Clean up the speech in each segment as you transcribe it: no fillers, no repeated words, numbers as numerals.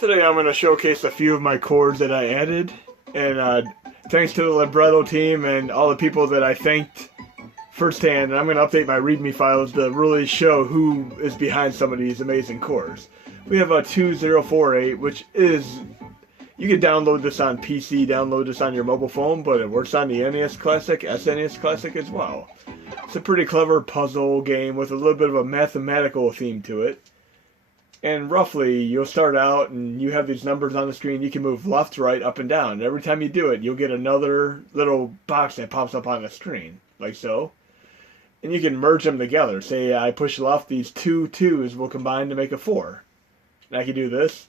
Today I'm going to showcase a few of my chords that I added, and thanks to the libretto team and all the people that I thanked firsthand, I'm going to update my README files to really show who is behind some of these amazing chords. We have a 2048, which is, you can download this on PC, download this on your mobile phone, but it works on the NES Classic, SNES Classic as well. It's a pretty clever puzzle game with a little bit of a mathematical theme to it. And roughly, you'll start out and you have these numbers on the screen. You can move left, right, up, and down. And every time you do it, you'll get another little box that pops up on the screen, like so. And you can merge them together. Say I push left, these two 2s will combine to make a 4. And I can do this.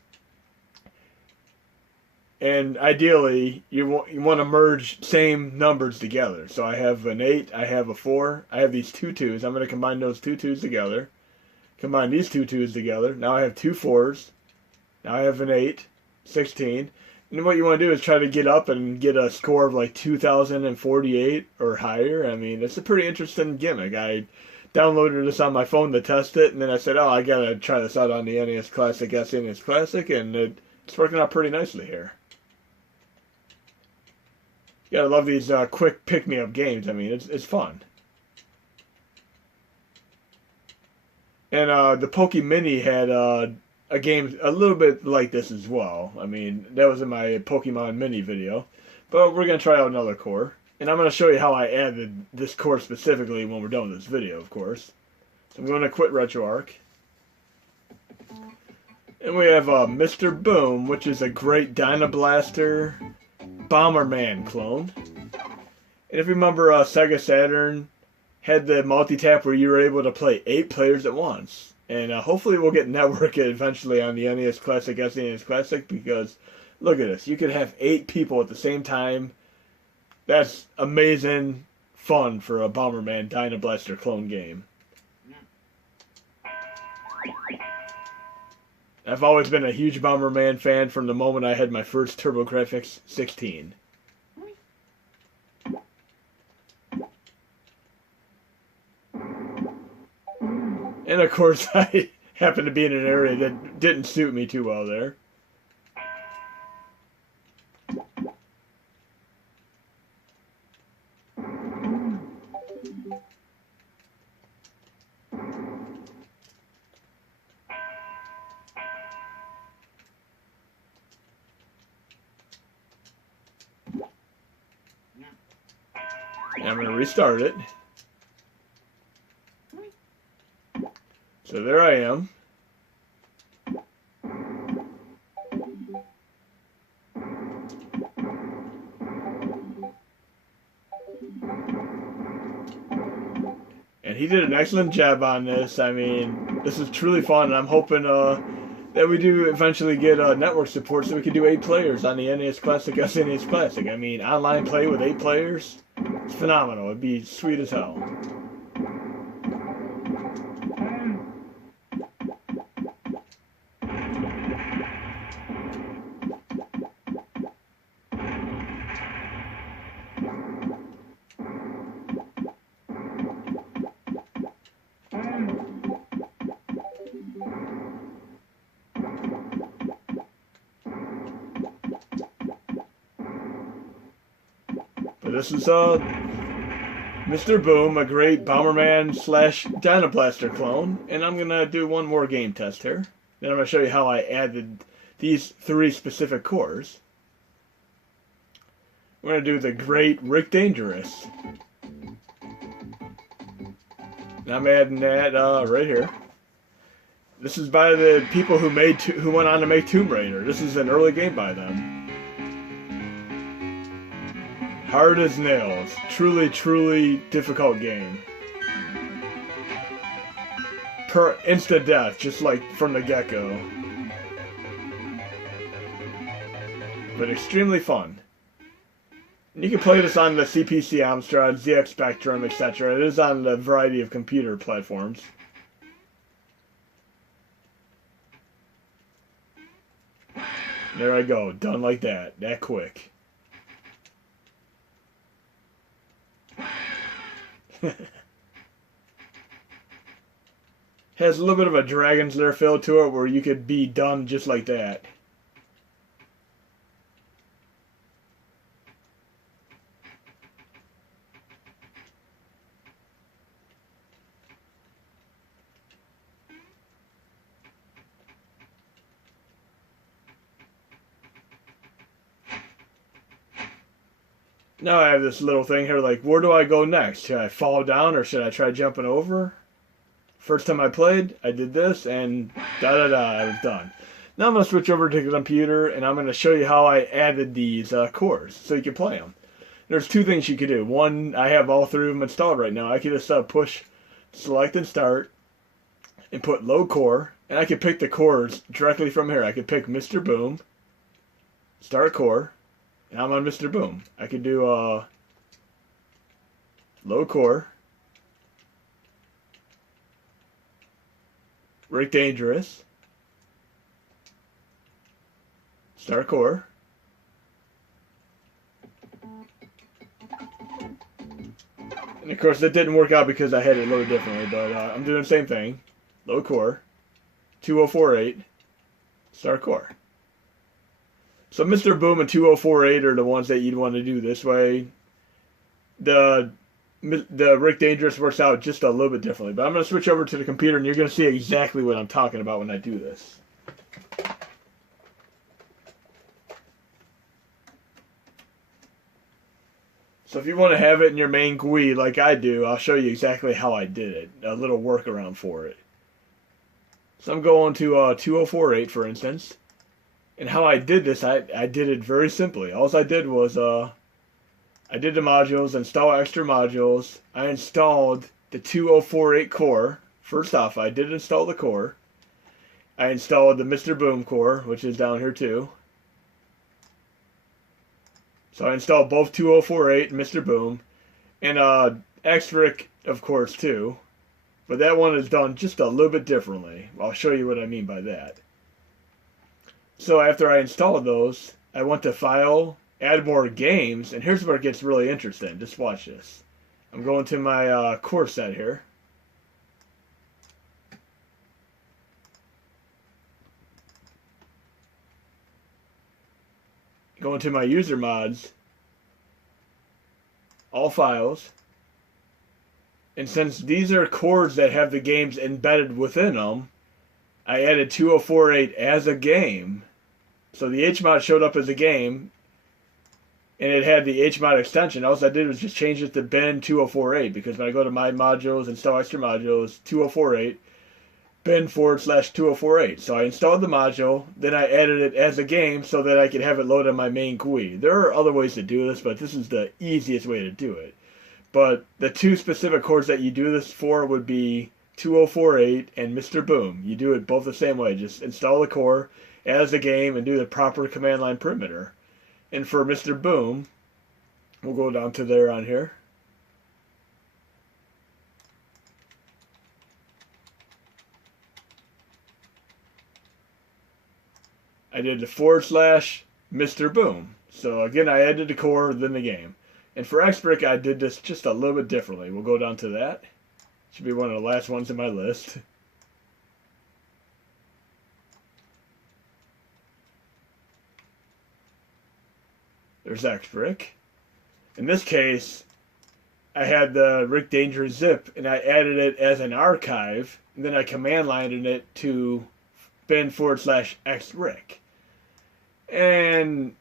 And ideally, you want to merge same numbers together. So I have an 8, I have a 4, I have these two 2s. I'm going to combine those two 2s together. Combine these two 2s together. Now I have two 4s. Now I have an 8, 16. And what you want to do is try to get up and get a score of like 2048 or higher. I mean, it's a pretty interesting gimmick. I downloaded this on my phone to test it, and then I said, oh, I got to try this out on the NES Classic, SNES Classic, and it's working out pretty nicely here. You gotta love these quick pick-me-up games. I mean, it's fun. And the Poke Mini had a game a little bit like this as well. I mean, that was in my Pokemon Mini video. But we're going to try out another core. And I'm going to show you how I added this core specifically when we're done with this video, of course. So I'm going to quit RetroArch. And we have Mr. Boom, which is a great Dynablaster Bomberman clone. And if you remember Sega Saturn had the multi-tap where you were able to play 8 players at once. And hopefully we'll get network eventually on the NES Classic, SNES Classic, because look at this. You could have 8 people at the same time. That's amazing fun for a Bomberman Dynablaster clone game. I've always been a huge Bomberman fan from the moment I had my first TurboGrafx 16. And of course, I happened to be in an area that didn't suit me too well there. And I'm going to restart it. So there I am. And he did an excellent job on this. I mean, this is truly fun, and I'm hoping that we do eventually get network support so we can do 8 players on the NES Classic, SNES Classic. I mean, online play with 8 players, it's phenomenal. It'd be sweet as hell. But this is Mr. Boom, a great Bomberman / Dynablaster clone, and I'm gonna do one more game test here. Then I'm gonna show you how I added these 3 specific cores. We're gonna do the great Rick Dangerous. And I'm adding that right here. This is by the people who went on to make Tomb Raider. This is an early game by them. Hard as nails. Truly, truly difficult game. Insta death, just like from the get-go. But extremely fun. And you can play this on the CPC Amstrad, ZX Spectrum, etc. It is on a variety of computer platforms. There I go, done like that quick. Has a little bit of a Dragon's Lair feel to it where you could be done just like that. Now I have this little thing here like, where do I go next? Should I fall down or should I try jumping over? First time I played, I did this and I was done. Now I'm going to switch over to the computer and I'm going to show you how I added these cores so you can play them. There's two things you can do. One, I have all three of them installed right now. I can just push select and start and put load core, and I can pick the cores directly from here. I can pick Mr. Boom, start core, and I'm on Mr. Boom. I can do load core, Rick Dangerous, start core, and of course that didn't work out because I had it loaded differently, but I'm doing the same thing. Load core, 2048, start core. So Mr. Boom and 2048 are the ones that you'd want to do this way. The Rick Dangerous works out just a little bit differently, but I'm going to switch over to the computer and you're going to see exactly what I'm talking about when I do this. So if you want to have it in your main GUI like I do, I'll show you exactly how I did it, a little workaround for it. So I'm going to 2048 for instance, and how I did this, I did it very simply. All I did was I did the modules, install extra modules. I installed the 2048 core. First off, I did install the core. I installed the Mr. Boom core, which is down here too. So I installed both 2048 and Mr. Boom, and XRick, of course, too. But that one is done just a little bit differently. I'll show you what I mean by that. So after I installed those, I went to File, Add More Games, and here's where it gets really interesting. Just watch this. I'm going to my core set here. Going to my user mods, all files, and since these are cores that have the games embedded within them, I added 2048 as a game. So the HMod showed up as a game, and it had the HMod extension. All I did was just change it to bin 2048, because when I go to my modules, install extra modules, 2048, bin/2048. So I installed the module, then I added it as a game so that I could have it load on my main GUI. There are other ways to do this, but this is the easiest way to do it. But the two specific cores that you do this for would be 2048 and Mr. Boom. You do it both the same way. Just install the core as a game and do the proper command line perimeter. And for Mr. Boom, we'll go down to there on here. I did the /Mr. Boom. So again, I added the core, then the game. And for XRick, I did this just a little bit differently. We'll go down to that. Should be one of the last ones in my list. There's XRick. In this case, I had the Rick Dangerous zip, and I added it as an archive, and then I command lined it to bin/XRick. And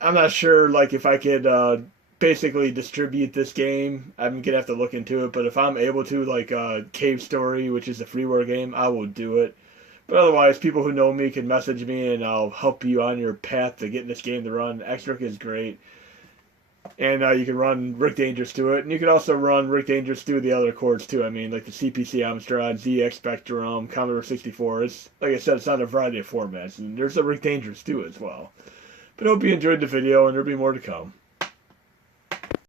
I'm not sure, like, if I could basically distribute this game. I'm gonna have to look into it, but if I'm able to, like Cave Story, which is a freeware game, I will do it. But otherwise, people who know me can message me, and I'll help you on your path to getting this game to run. XRick is great. And you can run Rick Dangerous to it, and you can also run Rick Dangerous through the other cores too. I mean, like the CPC Amstrad, ZX Spectrum, Commodore 64. It's, like I said, it's on a variety of formats, and there's a Rick Dangerous too as well. But I hope you enjoyed the video, and there'll be more to come.